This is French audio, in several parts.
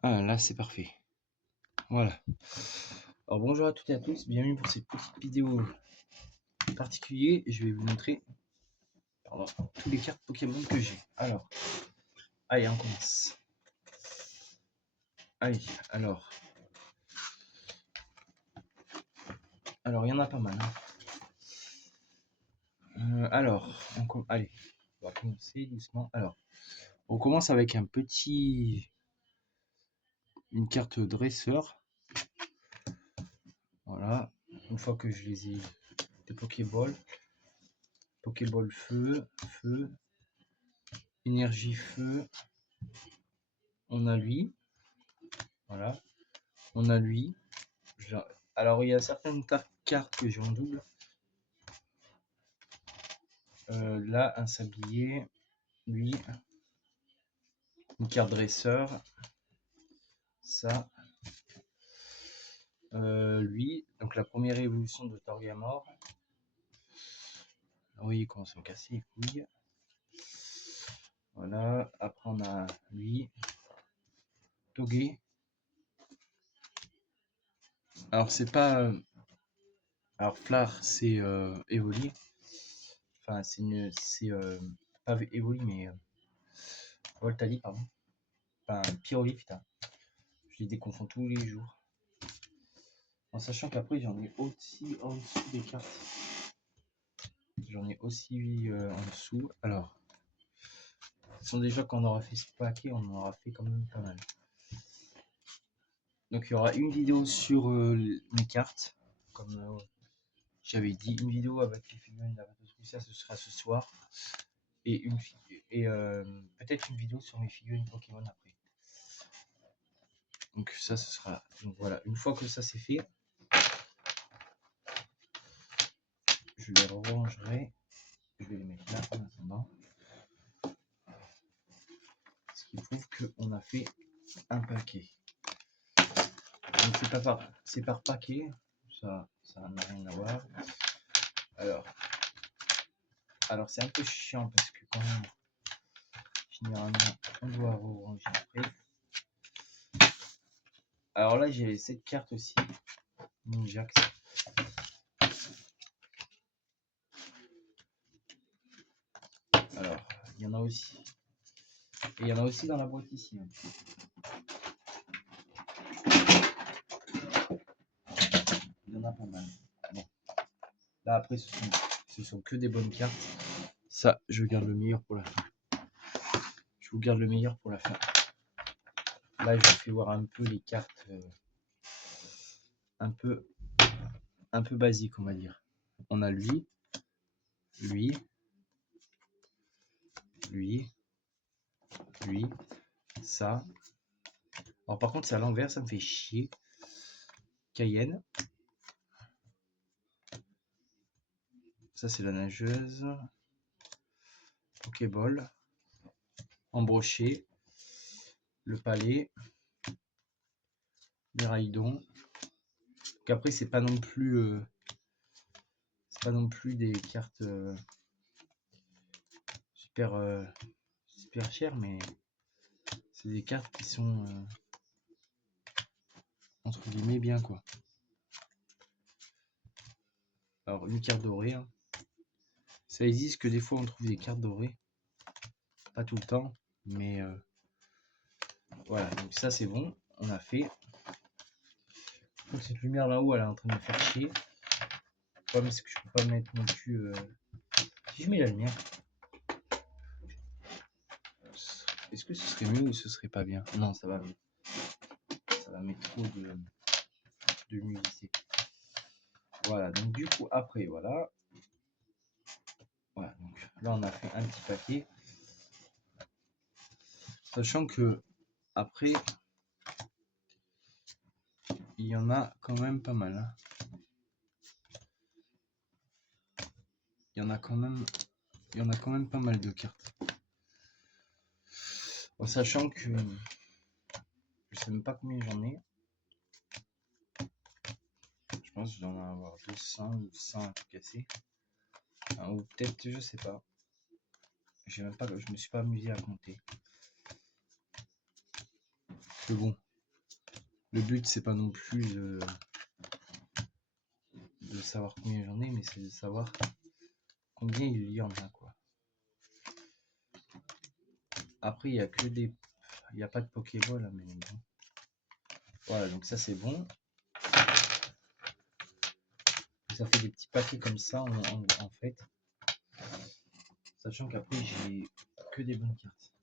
Ah là c'est parfait. Voilà. Alors bonjour à toutes et à tous, bienvenue pour cette petite vidéo particulière. Je vais vous montrer tous les cartes Pokémon que j'ai. Alors, allez on commence. Allez, alors il y en a pas mal. Allez, on va commencer doucement. Alors, on commence avec une carte dresseur. Voilà, une fois que je les ai, des Pokéball. Pokéball feu, énergie feu. On a lui, voilà. On a lui. Alors il y a certaines cartes que j'ai en double. Là, un sablier, lui, une carte dresseur, ça, lui, donc la première évolution de Torgamor. Oui, il commence à me casser les couilles. Voilà, après on a lui, Toge. Alors c'est pas... alors Flar, c'est Evoli. Enfin, c'est pas Evoli, mais Voltali, pardon. Enfin, Pyroli, putain. Je les déconfonds tous les jours. En sachant qu'après, j'en ai aussi en dessous des cartes. J'en ai aussi en dessous. Alors, ce sont déjà quand on aura fait ce paquet, on en aura fait quand même pas mal. Donc, il y aura une vidéo sur mes cartes. Comme j'avais dit, une vidéo avec les figurines d'Avatos, ce sera ce soir. Et peut-être une vidéo sur mes figurines Pokémon après. Donc ça, ce sera... Donc voilà, une fois que ça c'est fait, je les rangerai. Je vais les mettre là en attendant. Ce qui prouve qu'on a fait un paquet. Donc c'est par paquet, ça n'a rien à voir. Alors c'est un peu chiant parce que quand même, généralement, on doit ranger après. Alors là, j'ai cette carte aussi, Ninjax. Alors, il y en a aussi. Et il y en a aussi dans la boîte ici. Il y en a pas mal. Bon. Là, après, ce sont que des bonnes cartes. Ça, je garde le meilleur pour la fin. Je vous garde le meilleur pour la fin. Là, je vous fais voir un peu les cartes un peu basiques, on va dire. On a lui, lui, ça. Alors par contre, c'est à l'envers, ça me fait chier. Cayenne. Ça, c'est la nageuse. Pokéball. Embroché. Le palais. Les raidons. Donc après, c'est pas non plus des cartes super chères, mais c'est des cartes qui sont entre guillemets bien quoi. Alors une carte dorée, hein. Ça existe que des fois on trouve des cartes dorées, pas tout le temps, mais voilà. Donc ça c'est bon, on a fait. Donc cette lumière là-haut, elle est en train de me faire chier. Le problème c'est que je peux pas mettre non plus. Si je mets la lumière, est-ce que ce serait mieux ou ce serait pas bien? Non, ça va mieux. Ça va mettre trop de luminosité. Voilà, donc du coup après voilà. Voilà, donc là on a fait un petit paquet. Sachant que après il y en a quand même pas mal. Hein. Il y en a quand même pas mal de cartes. En sachant que je sais même pas combien j'en ai. Je pense que je dois en avoir 200 ou 100 à tout casser. Enfin, ou peut-être, je sais pas. Je me suis pas amusé à compter. Mais bon, Le but, c'est pas non plus de savoir combien j'en ai, mais c'est de savoir combien il y en a, quoi. Après, il y a que des... Il n'y a pas de Pokéball, là, mais bon. Voilà, donc ça, c'est bon. Ça fait des petits paquets comme ça, en fait. Sachant qu'après, j'ai que des bonnes cartes.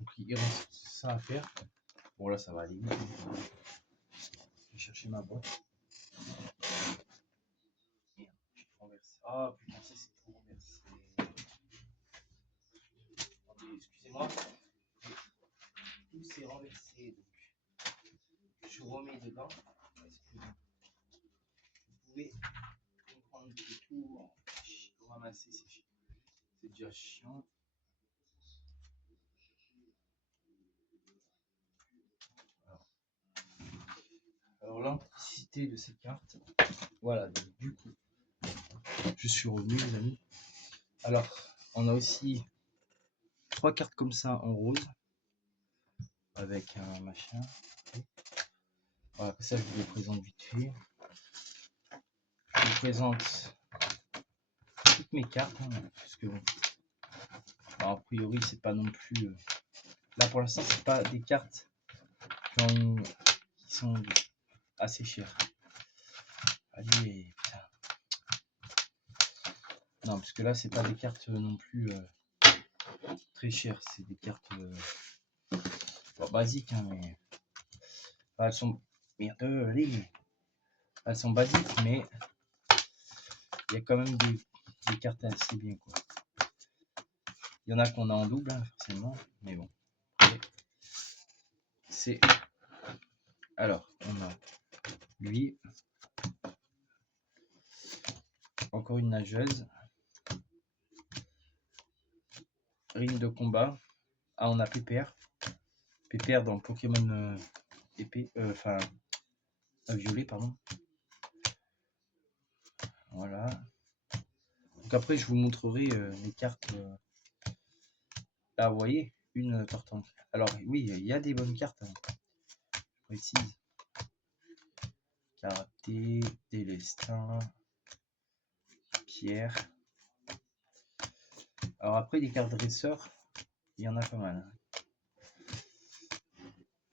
Donc, il reste ça à faire. Bon, là, ça va aller vite. Je vais chercher ma boîte. Merde, j'ai tout renversé. Ah, putain, ça, c'est tout renversé. Attendez, excusez-moi. Tout s'est renversé. Donc, je remets dedans. Est-ce que vous pouvez comprendre que tout ramasser, c'est déjà chiant. Alors l'authenticité de ces cartes, voilà, donc, du coup, je suis revenu les amis. Alors, on a aussi 3 cartes comme ça en rose, avec un machin. Voilà, ça je vous les présente vite fait. Je vous présente toutes mes cartes, hein, parce que bon, a priori c'est pas non plus... là pour l'instant c'est pas des cartes qui sont assez chères. Allez, putain. Non, parce que là c'est pas des cartes non plus très chères, c'est des cartes bon, basiques, hein, mais enfin, elles sont... Merde, allez. Elles sont basiques, mais il y a quand même des cartes assez bien, quoi. Il y en a qu'on a en double, hein, forcément, mais bon. C'est... Alors, on a lui. Encore une nageuse. Ring de combat. Ah, on a Pépère. Pépère dans Pokémon épée. Enfin, violet, pardon. Voilà. Donc après, je vous montrerai les cartes. Là, vous voyez, une partante. Alors, oui, il y a des bonnes cartes. Hein. Je précise. Karaté, Délestin, Pierre. Alors après, les cartes dresseurs, il y en a pas mal.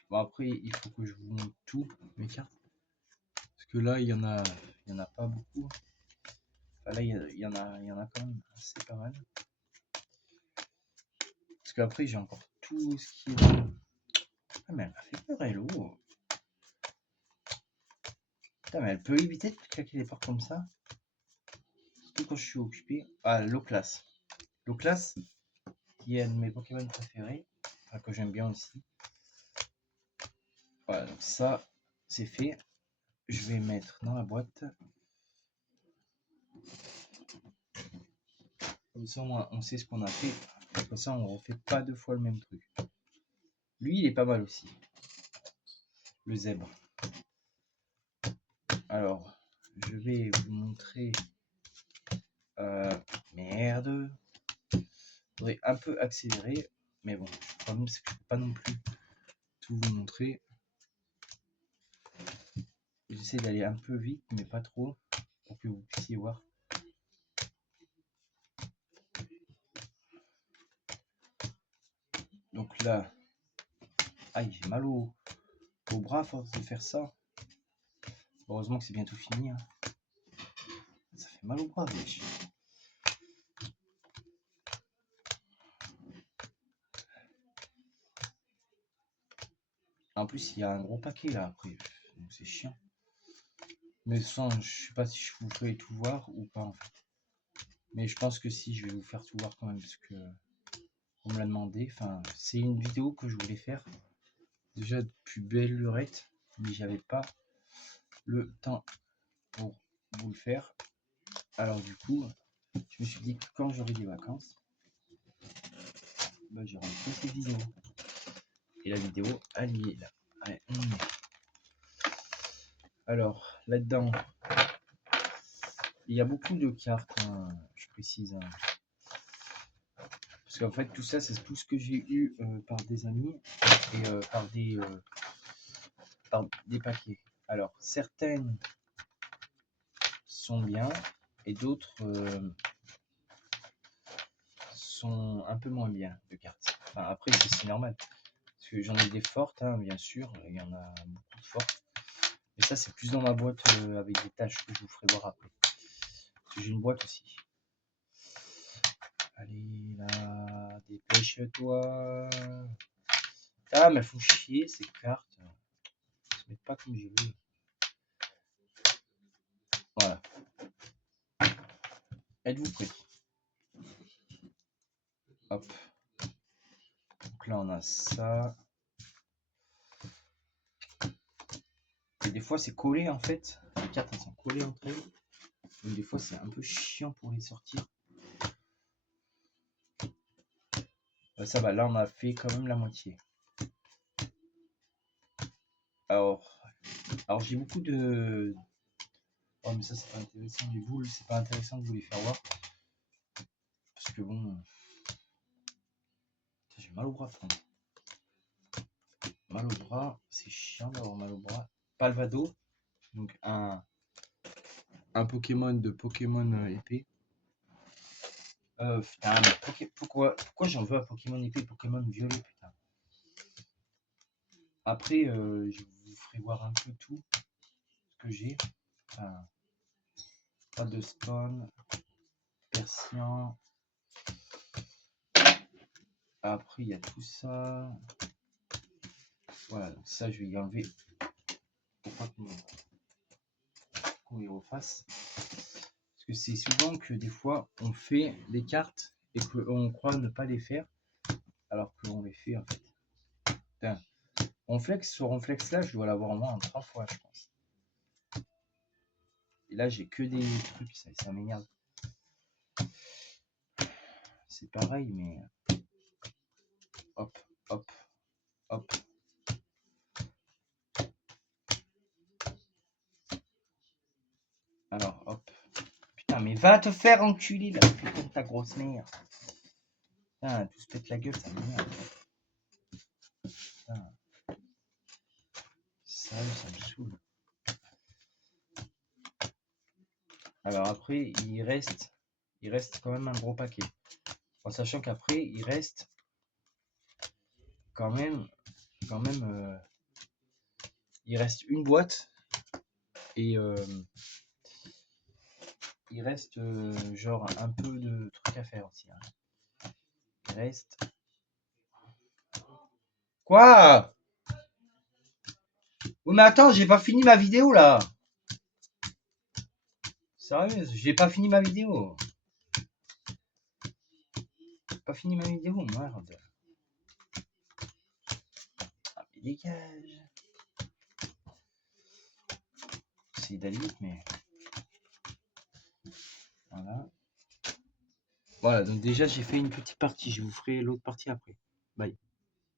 Bon, après, il faut que je vous montre tout, mes cartes. Parce que là, il y en a pas beaucoup. Enfin, là, il y en a quand même assez pas mal. Parce qu'après, j'ai encore tout ce qui est... Ah, mais elle m'a fait peur, Hello. Putain, mais elle peut éviter de claquer les portes comme ça. Surtout quand je suis occupé. Ah, Loclas. Loclas, qui est un de mes Pokémon préférés. Enfin, que j'aime bien aussi. Voilà, donc ça, c'est fait. Je vais mettre dans la boîte. Comme ça, on sait ce qu'on a fait. Comme ça, on refait pas 2 fois le même truc. Lui, il est pas mal aussi. Le zèbre. Alors, je vais vous montrer... merde. Faudrait un peu accélérer. Mais bon, le problème, c'est que je peux pas non plus tout vous montrer. J'essaie d'aller un peu vite, mais pas trop, pour que vous puissiez voir. Donc là, aïe, j'ai mal au bras à force de faire ça. Heureusement que c'est bientôt fini. Hein. Ça fait mal au bras, wesh. En plus, il y a un gros paquet là après. C'est chiant. Mais sans, je sais pas si je vous ferai tout voir ou pas en fait. Mais je pense que si, je vais vous faire tout voir quand même parce que on me l'a demandé. Enfin, c'est une vidéo que je voulais faire déjà depuis belle lurette, mais j'avais pas le temps pour vous le faire. Alors du coup, je me suis dit que quand j'aurai des vacances, bah, j'aurai fait cette vidéo. Et la vidéo, elle y est là. Ouais, alors, là-dedans, il y a beaucoup de cartes, hein, je précise. Hein. Parce qu'en fait, tout ça, c'est tout ce que j'ai eu par des amis et par des par des paquets. Alors, certaines sont bien et d'autres sont un peu moins bien de cartes. Enfin, après, c'est normal. Parce que j'en ai des fortes, hein, bien sûr. Il y en a beaucoup de fortes. Mais ça, c'est plus dans ma boîte avec des tâches que je vous ferai voir après. Parce que j'ai une boîte aussi. Allez, là, dépêche-toi. Ah, mais faut chier ces cartes. Elles se mettent pas comme je veux. Voilà. Êtes-vous prêts? Hop. Donc là, on a ça. Et des fois, c'est collé en fait. Les cartes, elles sont collées entre elles. Donc des fois, c'est un peu chiant pour les sortir. Ça va, là, on a fait quand même la moitié. Alors j'ai beaucoup de... Oh, mais ça, c'est pas intéressant. Les boules, c'est pas intéressant de vous les faire voir. Parce que bon... J'ai mal au bras, frère. Mal au bras. C'est chiant d'avoir mal au bras. Palvado. Donc, un Pokémon de Pokémon épée. Putain, mais pourquoi j'en veux un Pokémon épée, Pokémon violet, putain. Après, je vous ferai voir un peu tout ce que j'ai. Enfin, pas de spawn, Persian. Après, il y a tout ça. Voilà, donc ça, je vais y enlever pour pas qu'on y refasse. Parce que c'est souvent que des fois, on fait des cartes et qu'on croit ne pas les faire, alors qu'on les fait en fait. Putain. Ronflex, ce Ronflex là, je dois l'avoir au moins en 3 fois, je pense. Et là, j'ai que des trucs, ça m'énerve. C'est pareil, mais hop, hop, hop. Alors, hop. Putain, mais va te faire enculer là, putain de ta grosse merde. Putain, tout se pète la gueule, ça m'énerve. Putain. Ça me saoule. Alors après, il reste quand même un gros paquet. En sachant qu'après, il reste quand même, il reste une boîte et il reste genre un peu de trucs à faire aussi. Hein. Il reste... Quoi? Oh mais attends, j'ai pas fini ma vidéo là. Sérieux, j'ai pas fini ma vidéo. J'ai pas fini ma vidéo, merde. Ah mais dégage. C'est d'aller vite, mais... Voilà. Voilà, donc déjà j'ai fait une petite partie, je vous ferai l'autre partie après. Bye.